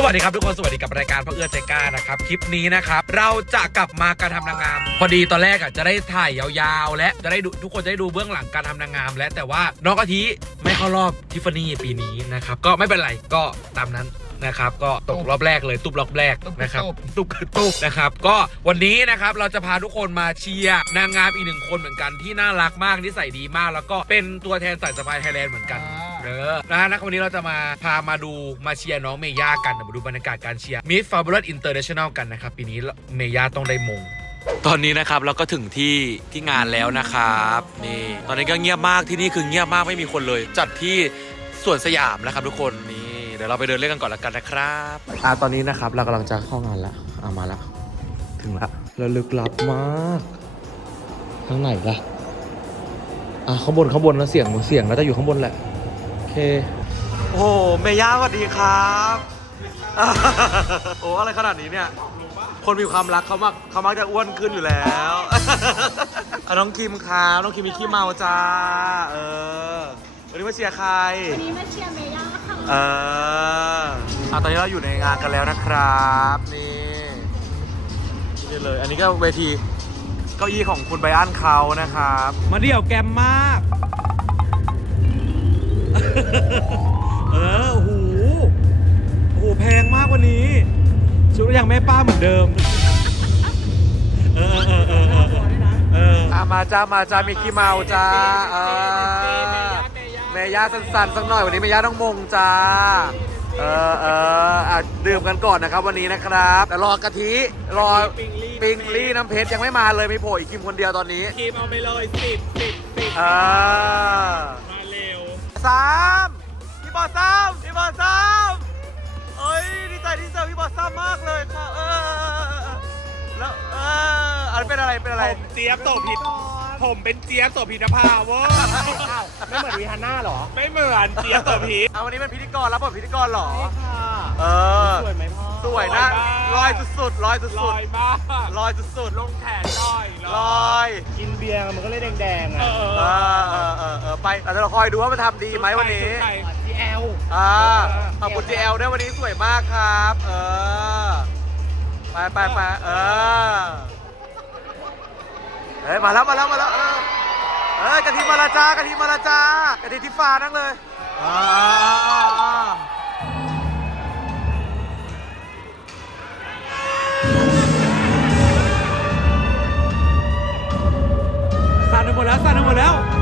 สวัสดีครับทุกคนสวัสดีกับรายการพ่อเอื้อใจกล้านะครับ คลิปนี้นะครับ เราจะกลับมาการทำนางงาม พอดีตอนแรกอะจะได้ถ่ายยาวๆ และจะได้ดูทุกคนจะได้ดูเบื้องหลังการทำนางงาม และแต่ว่าน้องกะทิไม่เข้ารอบทิฟฟานี่ปีนี้นะครับก็ไม่เป็นไรก็ตามนั้นนะครับก็ตกรอบแรกเลยตุ๊บรอบแรกนะครับตุ๊กคือตุ๊กนะครับก็วันนี้นะครับเราจะพาทุกคนมาเชียร์นางงามอีกหนึ่งคนเหมือนกันที่น่ารักมากนิสัยดีมาก แล้วก็เป็นตัวแทนสายสะพายไทยแลนด์เหมือนกัน เออนะฮะนะวันนี้เราจะมาพามาดูมาเชียร์น้องเมย่ากันเดี๋ยวมาดูบรรยากาศการเชียร์มิสฟาบูลัสอินเตอร์เนชั่นแนลกันนะครับ ปีนี้เมย่าต้องได้มง ตอนนี้นะครับเราก็ถึงที่ที่งานแล้วนะครับนี่ตอนนี้ก็เงียบมากที่นี่คือเงียบมากไม่มีคนเลย จัดที่สวนสยามนะครับทุกคนนี่เดี๋ยวเราไปเดินเล่นกันก่อนละกันนะครับอ่าตอนนี้นะครับเรากำลังจะเข้างานแล้วเอามาแล้วถึงแล้วแล้วลึกลับมากทางไหนล่ะอะข้างบนข้างบนแล้วเสียงเสียงแล้วจะอยู่ข้างบนแหละโอ เค โอ้โหเมย่าสวัสดีครับ โอ้อะไรขนาดนี้เนี่ย คนมีความรักเขามักเขามักจะอ้วนขึ้นอยู่แล้วอะน้องคิมครับน้องคิมมีขี้เมาจ้า เออ วันนี้มาเชียร์ใคร วันนี้มาเชียร์เมย่าค่ะ เอออะตอนนี้เราอยู่ในงานกันแล้วนะครับนี่นี่เลย อันนี้ก็เวทีเก้าอี้ของคุณไบอันเขานะครับ มาเดี่ยวแกมมาก เออโอ้โหโอ้โหแพงมากวันนี้ ชุดก็ยังแม่ป้าเหมือนเดิม เออเออเออเออเออเออ อะมาจ้ามาจ้ามีขี้เมาจ้าเออเมย่าสั้นๆสักหน่อยวันนี้เมย่าต้องมงจ้าเออเอออะดื่มกันก่อนนะครับวันนี้นะครับ แต่รอกะทิรอปิงลี่น้ำเพชรยังไม่มาเลยมีโผล่อีกคิมคนเดียวตอนนี้ ทีมเอาไปเลยสิบสิบสิบ เออมาเร็ว สามพี่บอสซ้ำพี่บอสซ้ำเอ้ยดีใจที่เจอพี่บอสซ้ำมากเลยค่ะเออแล้วเอออันเป็นอะไรเป็นอะไรผมเจี๊ยบโสภิตผมเป็นเจี๊ยบโสภิตภาเวอร์ไม่เหมือนวีฮาน่าเหรอ ไม่เหมือนเจี๊ยบโสภิตเอาวันนี้เป็นพิธีกรรับบทพิธีกรเหรอค่ะ เออ สวยไหมพ่อ สวยนะลอยสุดๆลอยสุลดอยมากๆลอยสุดลงแขนลอยๆลอยกินเบียร์มันก็เลยแดงๆเออะอเออเออเออเออไปเราจะคอยดูว่ามันทำดีไหมวันนี้ ชุดไทยจีแอลอ่าขอบคุณ JL ด้วยวันนี้สวยมากครับ เออ ไปไปไปเออเฮ้ยมาแล้วมาแล้วมาแล้วเออเอ้ยกะทิมาละจ้ากะทิมาละจ้ากะทิทิฟ้านั่งเลยอ่าอ่าอ่า มดแล้วสั่นไปหมดแล้ว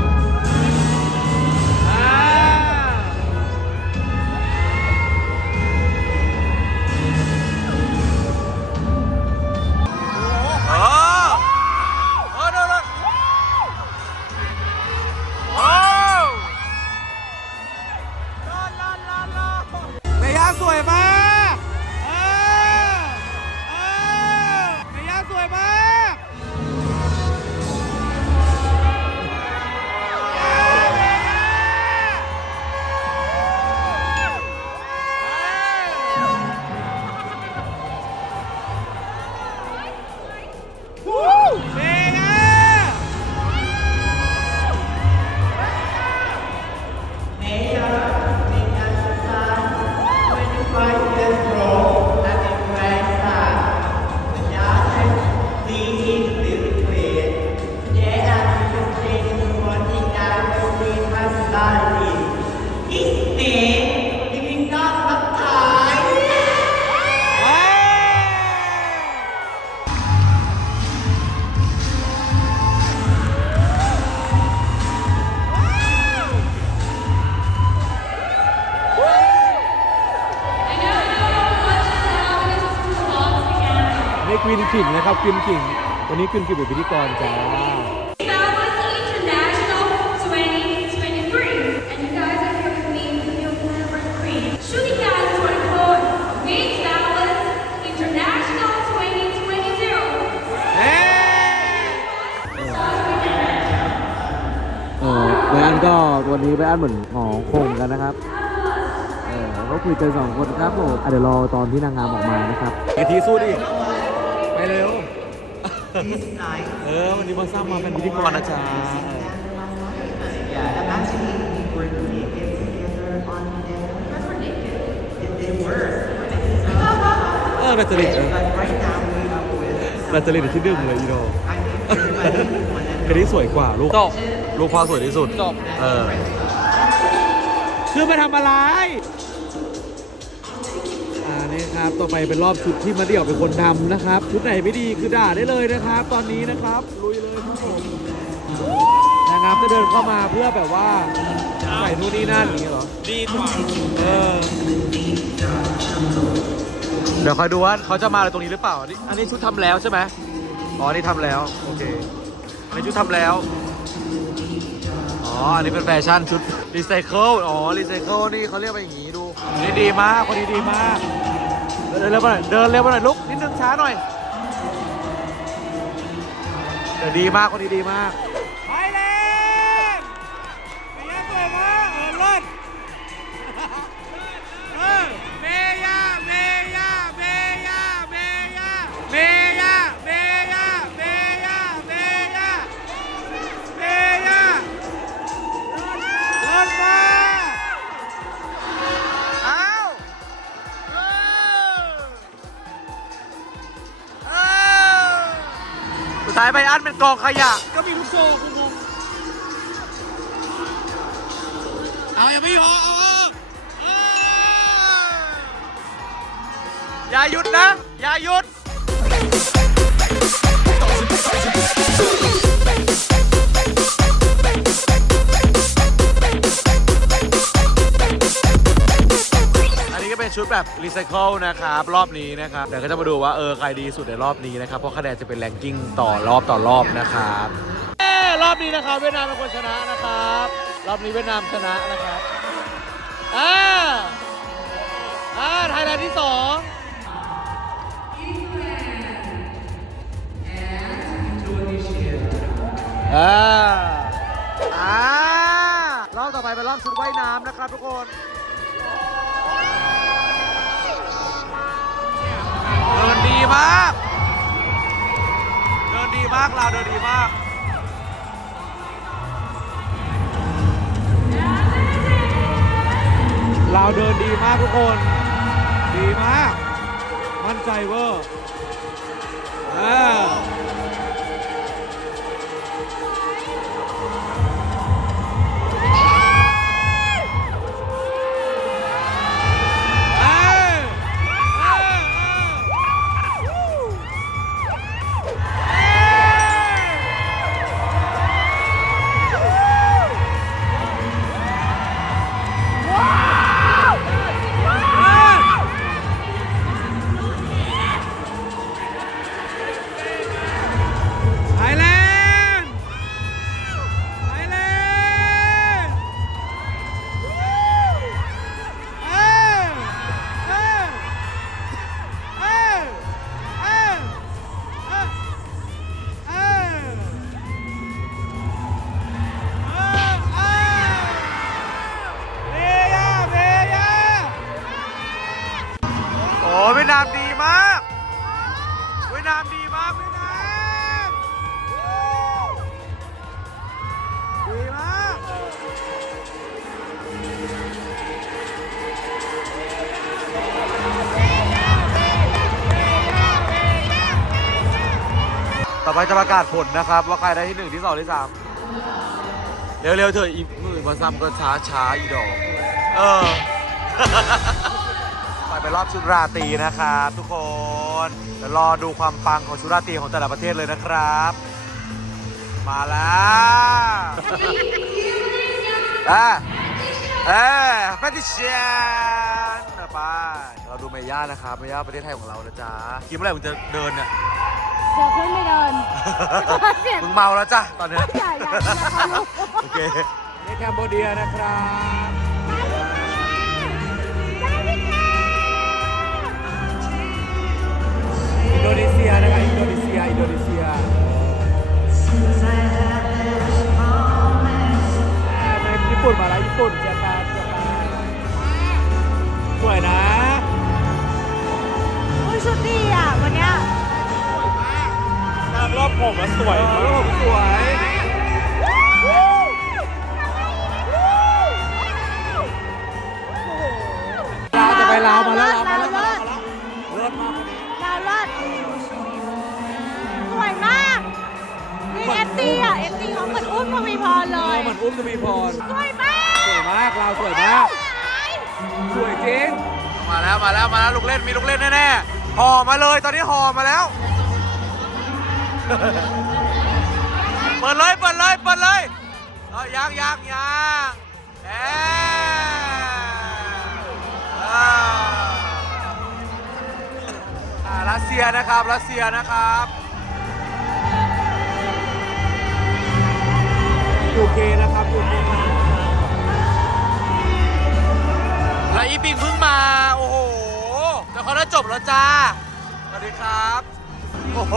วินขิงนะครับควินขิงวันนี้ควินขิงเป็นพิธีกรจ้า Dallas International 2023 and you guys are here with me with your number three shooting guys 24 Miss Dallas International 2022เฮ้เออไบอันก็วันนี้ไบอันเหมือนหอคงกันนะครับ เออก็คุยกันสองคนครับผมอะเดี๋ยวรอตอนที่นางงามออกมานะครับกะทิสู้ดิ ไปเร็ว เออ วันนี้มาสร้างมาเป็นพิธีกรนะจ๊ะ Yeah, imagine if we were to get together on them. That's ridiculous. If they were. อดัจจริตเออดัจจริตที่ดึงเลยอีโดอันนี้สวยกว่าลูกจบลูกพ่อสวยที่สุด จบ เออ คือมาทำอะไรอ่า นี่ครับ ต่อไปเป็นรอบชุดที่มาเดี่ยวเป็นคนทำนะครับ ชุดไหนไม่ดีคือด่าได้เลยนะครับ ตอนนี้นะครับ ลุยเลยครับผมนะครับจะเดินเข้ามาเพื่อแบบว่าใส่นู่นนี่นั่นอย่างเงี้ยเหรอ ดีกว่าเออ เดี๋ยวคอยดูว่าเขาจะมาอะไรตรงนี้หรือเปล่า อันนี้อันนี้ชุดทำแล้วใช่ไหมอ๋อ นี่ทำแล้ว โอเค อันนี้ชุดทำแล้ว อ๋อ อันนี้เป็นแฟชั่นชุดรีไซเคิล อ๋อ รีไซเคิลนี่เขาเรียกว่าอย่างนี้ดูนนี้ดีมาก คนนี้ดีมาก เดินเร็วหน่อยเดินเร็วหน่อยลุกนิดนึงช้าหน่อยเดี๋ยวดีมากคนนี้ดีมาก สายไปอันเป็นกองขยะ ก็มีลูกโซ่คุณงงเอาอย่าไม่ยอมเอาเอาเอาอย่าหยุดนะ อย่าหยุด ชุดแบบรีไซเคิลนะครับรอบนี้นะครับเดี๋ยวก็จะมาดูว่าเออใครดีสุดในรอบนี้นะครับเพราะคะแนนจะเป็นแรงกิ้งต่อรอบต่อรอบนะครับเอ้รอบนี้นะครับเวียดนามเป็นคนชนะนะครับ รอบนี้เวียดนามชนะนะครับอ่าอ่าไทยแลนด์ที่สองอ่าอ่ารอบต่อไปเป็นรอบชุดว่ายน้ำนะครับทุกคน เดินดีมาก เดินดีมากเราเดินดีมากเราเดินดีมากทุกคน ดีมาก มั่นใจเวอร์อ่า ไปจะประกาศผลนะครับ ว่าใครได้ที่หนึ่งที่สองที่สามเร็วๆเถอะอีมือมาซ้ำก็ช้าช้าๆอีดอกเออไปไปรอบชุดราตรีนะครับทุกคนเดี๋ยวรอดูความปังของชุดราตรีของแต่ละประเทศเลยนะครับ มาแล้วอะเอ้แฟนติเชียนไปเราดูเมย่านะครับเมย่าประเทศไทยของเรานะจ๊ะคิดเมื่อไหร่มึงจะเดินเนี่ย เดี๋ยวขึ้นไปเดินเสียงมึงเมาแล้วจ้ะตอนเนี้ยอย่าอย่าอย่าเขารู้โอเคนี่แคมโบเดียนะครับอินโดนีเซียนะครับอินโดนีเซียอินโดนีเซียแม่ไปญี่ปุ่นมาแล้วญี่ปุ่นเจแปนเจแปนสวยนะอุ้ยชุดดีอะ วันเนี้ยตามรอบผมอะสวยเอมาอรูปกสวยเลาจะไปลาวมาแล้วลาวมาแล้วมาแล้วมาแล้วเลิศมากคนนี้เลิศสวยมากนี่เอฟตีอะเอฟตีเขาเหมือนอุ้มทวีพรเลยเหมือนอุ้มทวีพร สวยมากสวยมากเราสวยมาก สวยจริง มาแล้วมาแล้วมาแล้วลูกเล่นมีลูกเล่นแน่ๆห่อมาเลยตอนนี้ห่อมาแล้ว เปิดเลยเปิดเลยเปิดเลยเอ้ยยังยังยังแอะอ่ารัสเซียนะครับ รัสเซียนะครับยูเคนะครับยูเคแล้วอีปิงเพิ่งมา โอ้โห เดี๋ยวเขาจะจบแล้วจ้า สวัสดีครับ โอ้โห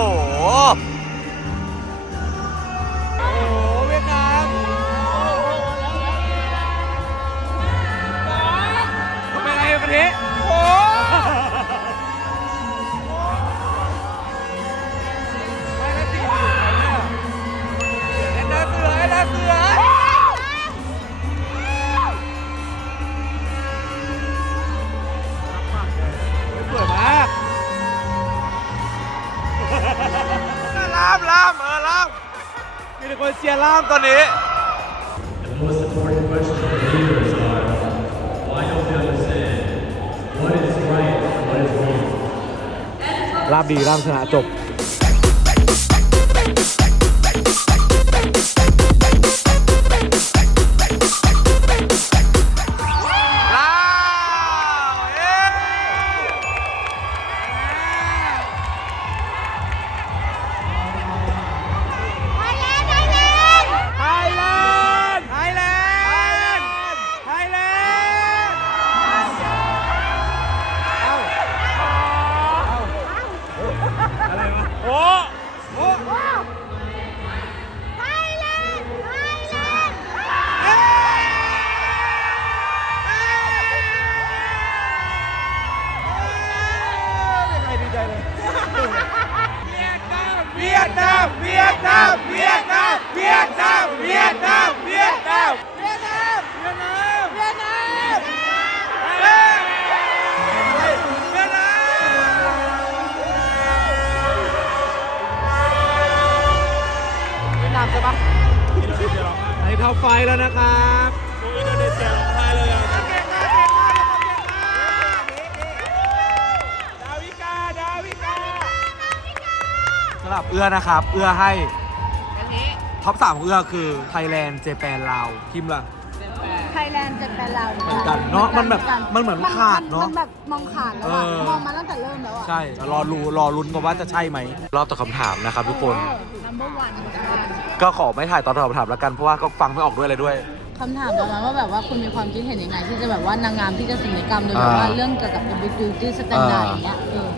ตอนนี้ลาบดีลาบชนะจบ ท็อปไฟว์แล้วนะครับอินโดนีเซียลงท้ายเลยเก่งมากเก่งมากดาวิกาดาวิกาสำหรับเอื้อนะครับ เอื้อให้ท็อปสามของเอื้อคือไทยแลนด์เจแปนลาวพิมพ์ล่ะไทยแลนด์จะเป็นเราเหมือนกันเนอะมันแบบมันเหมือนขาดเนอะมันแบบมองขาดแล้วอะเออมองมาตั้งแต่เริ่มแล้วอะใช่รอรู้รอลุ้นกันว่าจะใช่ไหมรอบตอบคำถามนะครับทุกคน number one number one ก็ขอไม่ถ่ายตอนตอบคำถามแล้วกันเพราะว่าก็ฟังไม่ออกด้วยอะไรด้วย คำถามประมาณว่าแบบว่าคุณมีความคิดเห็นยังไง ที่จะแบบว่านางงามที่จะศัลยกรรมโดยแบบว่าอ่าเรื่องเกี่ยวกับ beauty standard อย่างเงี้ยเออ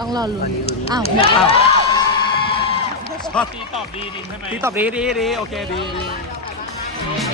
ต้องรอลุ้นอ้าวหมดอ้าวที่ตอบดีดีดีโอเคดีดีใค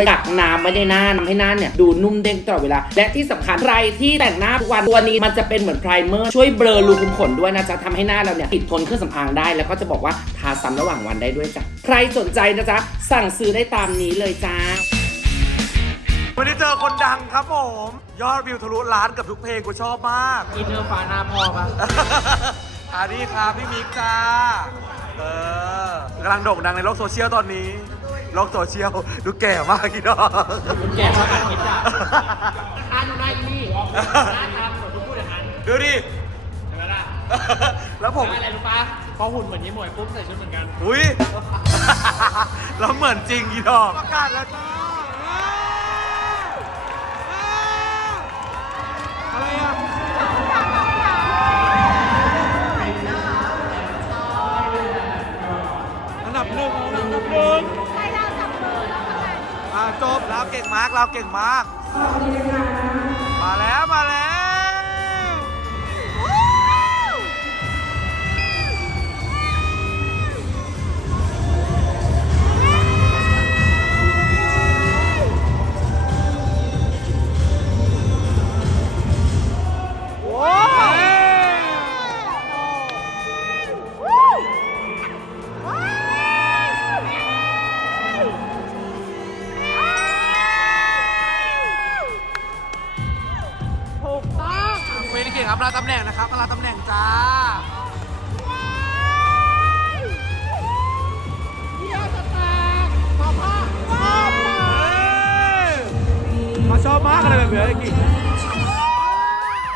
ยกักน้ำไม่ได้หน้าทำให้หน้าเนี่ยดูนุ่มเด้งตลอดเวลา และที่สำคัญใครที่แต่งหน้าทุกวันตัวนี้มันจะเป็นเหมือนไพรเมอร์ช่วยเบลอรูขุมขนด้วยนะจ๊ะทำให้หน้าเราเนี่ยติดทนเครื่องสำอางได้ แล้วก็จะบอกว่าทาซ้ำระหว่างวันได้ด้วยจ้ะใครสนใจนะจ๊ะสั่งซื้อได้ตามนี้เลยจ้าวันนี้เจอคนดังครับผม ยอดวิวทะลุล้านกับทุกเพลงกูชอบมากอินเนอร์ฟ้าหน้าพ่อปะอาดีครับพี่มิกจ้าเออกำลังโด่งดังในโลกโซเชียลตอนนี้ โลกโซเชียลดูแก่มากกี่ดอกแก่ชอบอ่านคิดอะทานได้นี่ดูดิแล้วผมอะไรรู้ปะพอหุ่นเหมือนยี่หมวยปุ๊บใส่ชุดเหมือนกัน อุ้ยแล้วเหมือนจริงกี่ดอกประกาศแล้วจ้า จบเราเก่งมากเราเก่งมาก มาแล้วมาแล้ว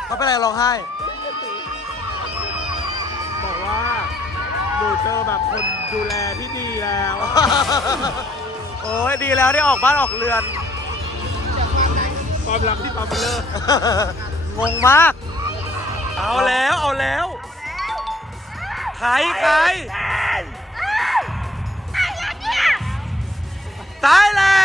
เขาเป็นไรร้องไห้บอกว่าหนูเจอแบบคนดูแลที่ดีแล้ว โอ้ยดีแล้วได้ออกบ้านออกเรือน ความรักที่ความเป็นเลิศงงมาก เอาแล้วเอาแล้วใครใครตายแล้